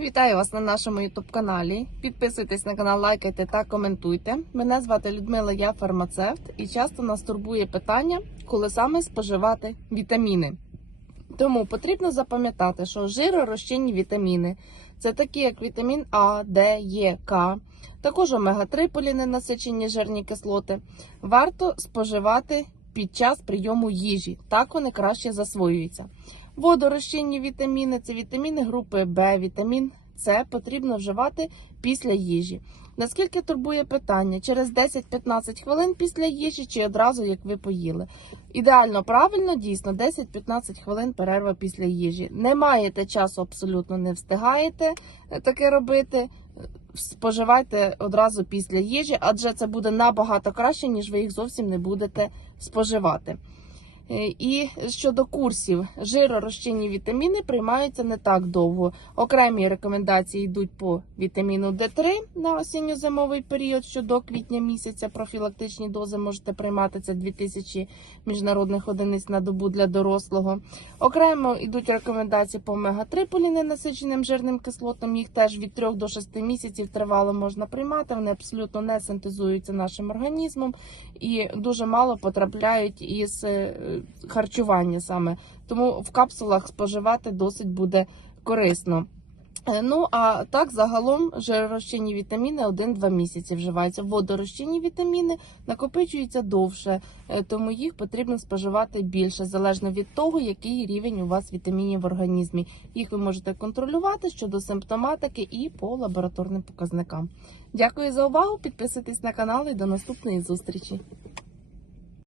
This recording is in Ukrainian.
Вітаю вас на нашому youtube каналі. Підписуйтесь на канал, лайкайте та коментуйте. Мене звати Людмила, я фармацевт, і часто нас турбує питання, коли саме споживати вітаміни. Тому потрібно запам'ятати, що жиророзчинні вітаміни це такі, як вітамін А, Д, Е, К, також омега-3 поліненасичені жирні кислоти. Варто споживати під час прийому їжі. Так вони краще засвоюються. Водорозчинні вітаміни це вітаміни групи Б, вітамін С потрібно вживати після їжі. Наскільки турбує питання, через 10-15 хвилин після їжі чи одразу як ви поїли? Ідеально правильно, дійсно, 10-15 хвилин перерва після їжі. Не маєте часу, абсолютно не встигаєте е, таке робити. е, Споживайте одразу після їжі, адже це буде набагато краще, ніж ви їх зовсім не будете споживати. Е, І щодо курсів, жиророзчинні вітаміни приймаються не так довго. Окремі рекомендації йдуть по вітаміну Д3 на осінньо-зимовий період, що до квітня місяця профілактичні дози можете приймати це 2000 міжнародних одиниць на добу для дорослого. Окремо йдуть рекомендації по омега-3 поліненасиченим жирним кислотам. Їх теж від 3 до 6 місяців тривало можна приймати. Вони абсолютно не синтезуються нашим організмом і дуже мало потрапляють із е, харчування саме. Тому в капсулах споживати досить буде корисно. Е, Ну а так загалом жиророзчинні вітаміни 1-2 місяці вживаються. Водорозчинні вітаміни накопичуються довше, е, тому їх потрібно споживати більше, залежно від того, який рівень у вас вітамінів в організмі. Їх ви можете контролювати щодо симптоматики і по лабораторним показникам. Дякую за увагу. Підписуйтесь на канал і до наступної зустрічі.